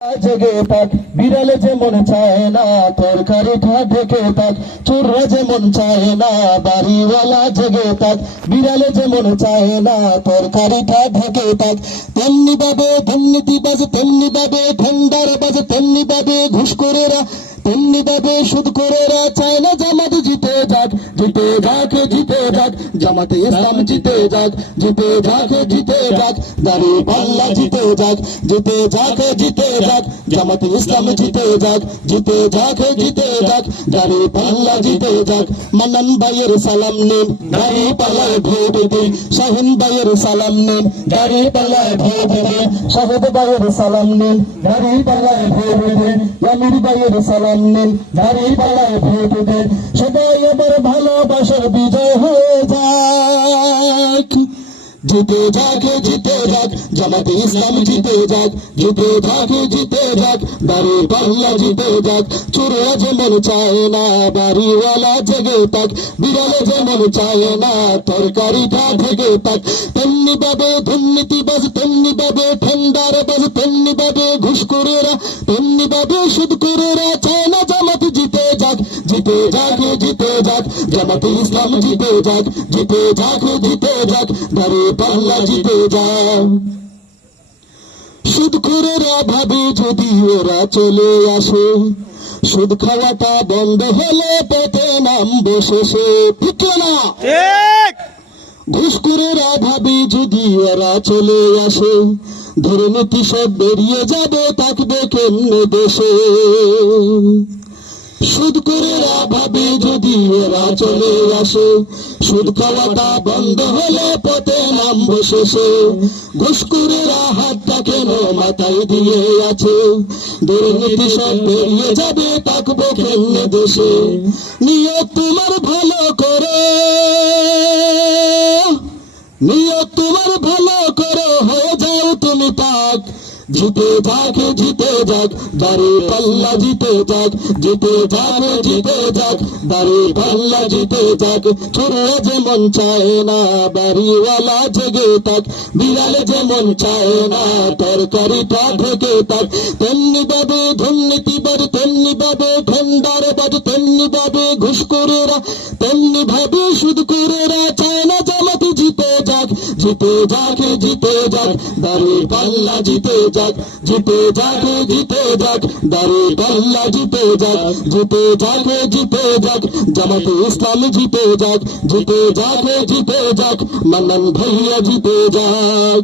জেগে থাক বিড়ালে যেমন চায় না তরকারিটা ঢেকে থাক চোররা যেমন চায় না বাড়িওয়ালা জেগে থাক বিড়ালে যেমন চায় না তরকারিটা ঢেকে থাক তেমনি ভাবে দুর্নীতিবাজ তেমনি ভাবে ঠেন্ডারবাজ তেমনি ভাবে ঘুষখোরেরা তেমনি ভাবে সুদখোরেরা চায় না জামাত জিতে যাক জিতে যাক জিতে যাক জামাতে ইসলাম জিতে যাক জিতে যাক জিতে যাক দাঁড়িপাল্লা জিতে যাক জিতে যাক জিতে যাক জামাতে ইসলাম জিতে যাক জিতে যাক জিতে যাক দাঁড়িপাল্লা জিতে যাক মান্নান ভাইয়ের সালাম নিন দাঁড়িপাল্লায় ভোট দিন শাহিন ভাইয়ের সালাম নিন দাঁড়িপাল্লায় ভোট দিন শাহেদ ভাইয়ের সালাম নিন দাঁড়িপাল্লায় ভোট দিন আমির ভাইয়ের সালাম নিন দাঁড়িপাল্লায় ভোট দিন সবাই এবার ভালোবাসার বিজয় হয়ে যাক জিতে যাক জিতে যাক জামাতে ইসলাম জিতে যাক জিতে যাক জিতে যাক দাঁড়িপাল্লা জিতে যাক চোররা যেমন চায় না বাড়িওয়ালা জেগে থাক বিড়ালে যেমন চায় না তরকারিটা ঢেকে থাক তেমনি ভাবে দুর্নীতিবাজ তেমনি ভাবে ঠেন্ডারবাজ তেমনি ভাবে ঘুষখোরেরা তেমনি ভাবে সুদখোরেরা চায় না জামাত জিতে যাক জিতে যাক জিতে যাক জামাতে ইসলাম জিতে যাক জিতে যাক জিতে যাক দাঁড়িপাল্লা জিতে যাক সুদখোরেরা ভাবে যদি ওরা চলে আসে সুদ খাওয়াটা বন্ধ হলে পথে নামবো শেষে ঠিক না ঘুষখোরেরা ভাবে যদি ওরা চলে আসে দুর্নীতি সব বেরিয়ে যাবে থাকবে কেমনে দেশে সুদখোরেরা ভাবে যদি ওরা চলে আসে সুদ খাওয়াটা বন্ধ হলে পথে নামবো শেষে ঘুষখোরেরা হাতটা কেন মাথায় দিয়ে আছে দুর্নীতি সব বেরিয়ে যাবে থাকবো কেমনে দেশে নিয়ত তোমার ভালো করে নিয়ত তোমার ভালো করে হয়ে যাও তুমি পাক জিতে যাক জিতে যাক দাঁড়িপাল্লা জিতে যাক জিতে যাক জিতে যাক দাঁড়িপাল্লা জিতে যাক চোররা যেমন চায় না বাড়িওয়ালা জেগে থাক বিড়ালে যেমন চায় না তরকারিটা ঢেকে থাক তেমনি ভাবে দুর্নীতিবাজ তেমনি ভাবে ঠেন্ডারবাজ তেমনি ভাবে ঘুষখোরেরা তেমনি ভাবে সুদখোরেরা চায় না জামাত জিতে যাক জিতে যাক জিতে যাক দাঁড়িপাল্লা জিতে যাক জিতে যাক জিতে যাক দাঁড়িপাল্লা জিতে যাক জিতে যাক জিতে যাক জামাতে ইসলাম জিতে যাক জিতে যাক জিতে যাক মান্নান ভাইয়া জিতে যাক।